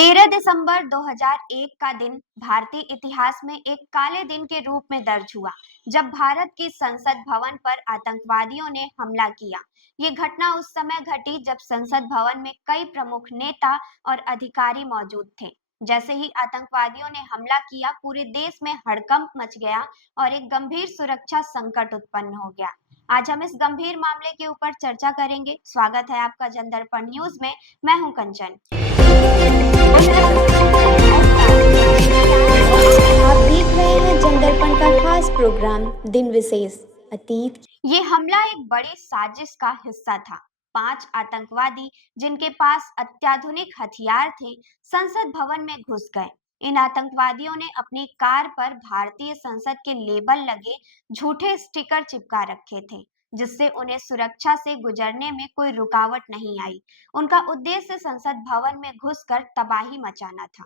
13 दिसंबर 2001 का दिन भारतीय इतिहास में एक काले दिन के रूप में दर्ज हुआ, जब भारत की संसद भवन पर आतंकवादियों ने हमला किया। ये घटना उस समय घटी जब संसद भवन में कई प्रमुख नेता और अधिकारी मौजूद थे। जैसे ही आतंकवादियों ने हमला किया, पूरे देश में हड़कंप मच गया और एक गंभीर सुरक्षा संकट उत्पन्न हो गया। आज हम इस गंभीर मामले के ऊपर चर्चा करेंगे। स्वागत है आपका जनदर्पण न्यूज में। मैं हूं कंचन। आप देख रहे हैं जनदर्पण का खास प्रोग्राम दिन विशेष अतीत। ये हमला एक बड़ी साजिश का हिस्सा था। 5 आतंकवादी, जिनके पास अत्याधुनिक हथियार थे, संसद भवन में घुस गए। इन आतंकवादियों ने अपनी कार पर भारतीय संसद के लेबल लगे झूठे स्टिकर चिपका रखे थे, जिससे उन्हें सुरक्षा से गुजरने में कोई रुकावट नहीं आई। उनका उद्देश्य संसद भवन में घुसकर तबाही मचाना था।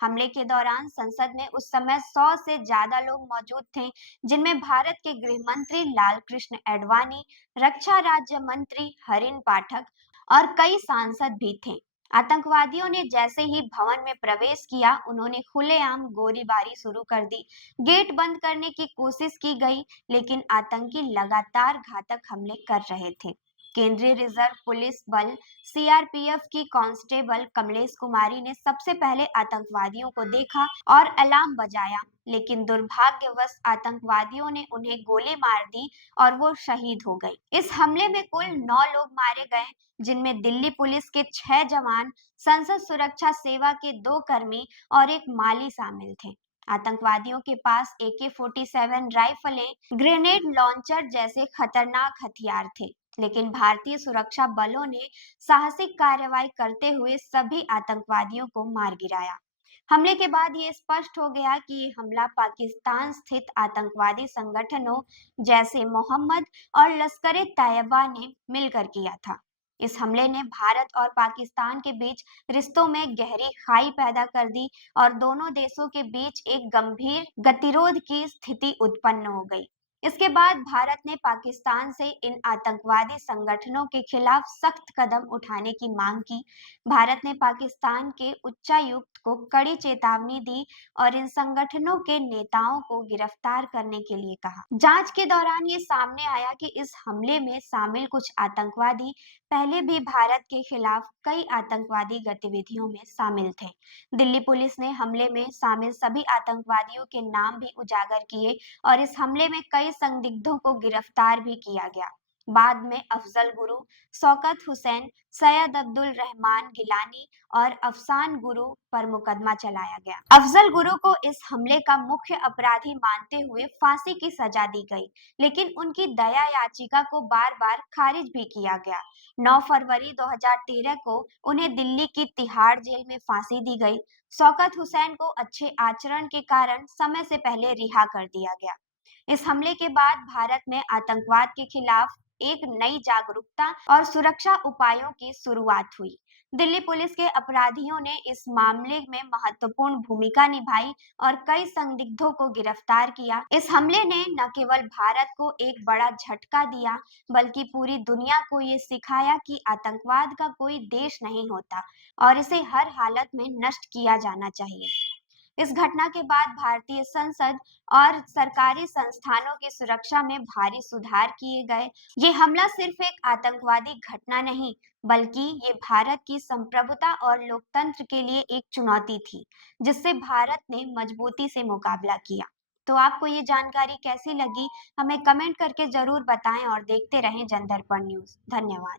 हमले के दौरान संसद में उस समय 100 से ज्यादा लोग मौजूद थे, जिनमें भारत के गृह मंत्री लालकृष्ण आडवाणी, रक्षा राज्य मंत्री हरिन पाठक और कई सांसद भी थे। आतंकवादियों ने जैसे ही भवन में प्रवेश किया, उन्होंने खुलेआम गोलीबारी शुरू कर दी। गेट बंद करने की कोशिश की गई, लेकिन आतंकी लगातार घातक हमले कर रहे थे। केंद्रीय रिजर्व पुलिस बल सीआरपीएफ की कांस्टेबल कमलेश कुमारी ने सबसे पहले आतंकवादियों को देखा और अलार्म बजाया, लेकिन दुर्भाग्यवश आतंकवादियों ने उन्हें गोली मार दी और वो शहीद हो गई। इस हमले में कुल 9 लोग मारे गए, जिनमें दिल्ली पुलिस के 6 जवान, संसद सुरक्षा सेवा के 2 कर्मी और एक माली शामिल थे। आतंकवादियों के पास AK-47 राइफलें, ग्रेनेड लॉन्चर जैसे खतरनाक हथियार थे, लेकिन भारतीय सुरक्षा बलों ने साहसिक कार्रवाई करते हुए सभी आतंकवादियों को मार गिराया। हमले के बाद ये स्पष्ट हो गया कि ये हमला पाकिस्तान स्थित आतंकवादी संगठनों जैसे मोहम्मद और लश्कर-ए-तैयबा ने मिलकर किया था। इस हमले ने भारत और पाकिस्तान के बीच रिश्तों में गहरी खाई पैदा कर दी और दोनों देशों के बीच एक गंभीर गतिरोध की स्थिति उत्पन्न हो गई। इसके बाद भारत ने पाकिस्तान से इन आतंकवादी संगठनों के खिलाफ सख्त कदम उठाने की मांग की। भारत ने पाकिस्तान के उच्चायुक्त को कड़ी चेतावनी दी और इन संगठनों के नेताओं को गिरफ्तार करने के लिए कहा। जांच के दौरान ये सामने आया कि इस हमले में शामिल कुछ आतंकवादी पहले भी भारत के खिलाफ कई आतंकवादी गतिविधियों में शामिल थे। दिल्ली पुलिस ने हमले में शामिल सभी आतंकवादियों के नाम भी उजागर किए और इस हमले में कई संदिग्धों को गिरफ्तार भी किया गया। बाद में अफजल गुरु, शौकत हुसैन, सैयद अब्दुल रहमान गिलानी और अफसान गुरु पर मुकदमा चलाया गया। अफजल गुरु को इस हमले का मुख्य अपराधी मानते हुए फांसी की सजा दी गई, लेकिन उनकी दया याचिका को बार-बार खारिज भी किया गया। 9 फरवरी 2013 को उन्हें दिल्ली की तिहाड़ जेल में फांसी दी गई। शौकत हुसैन को अच्छे आचरण के कारण समय से पहले रिहा कर दिया गया। इस हमले के बाद भारत में आतंकवाद के खिलाफ एक नई जागरूकता और सुरक्षा उपायों की शुरुआत हुई। दिल्ली पुलिस के अपराधियों ने इस मामले में महत्वपूर्ण भूमिका निभाई और कई संदिग्धों को गिरफ्तार किया। इस हमले ने न केवल भारत को एक बड़ा झटका दिया, बल्कि पूरी दुनिया को ये सिखाया कि आतंकवाद का कोई देश नहीं होता और इसे हर हालत में नष्ट किया जाना चाहिए। इस घटना के बाद भारतीय संसद और सरकारी संस्थानों की सुरक्षा में भारी सुधार किए गए। ये हमला सिर्फ एक आतंकवादी घटना नहीं, बल्कि ये भारत की संप्रभुता और लोकतंत्र के लिए एक चुनौती थी, जिससे भारत ने मजबूती से मुकाबला किया। तो आपको ये जानकारी कैसी लगी? हमें कमेंट करके जरूर बताएं और देखते रहें जनदर्पण न्यूज। धन्यवाद।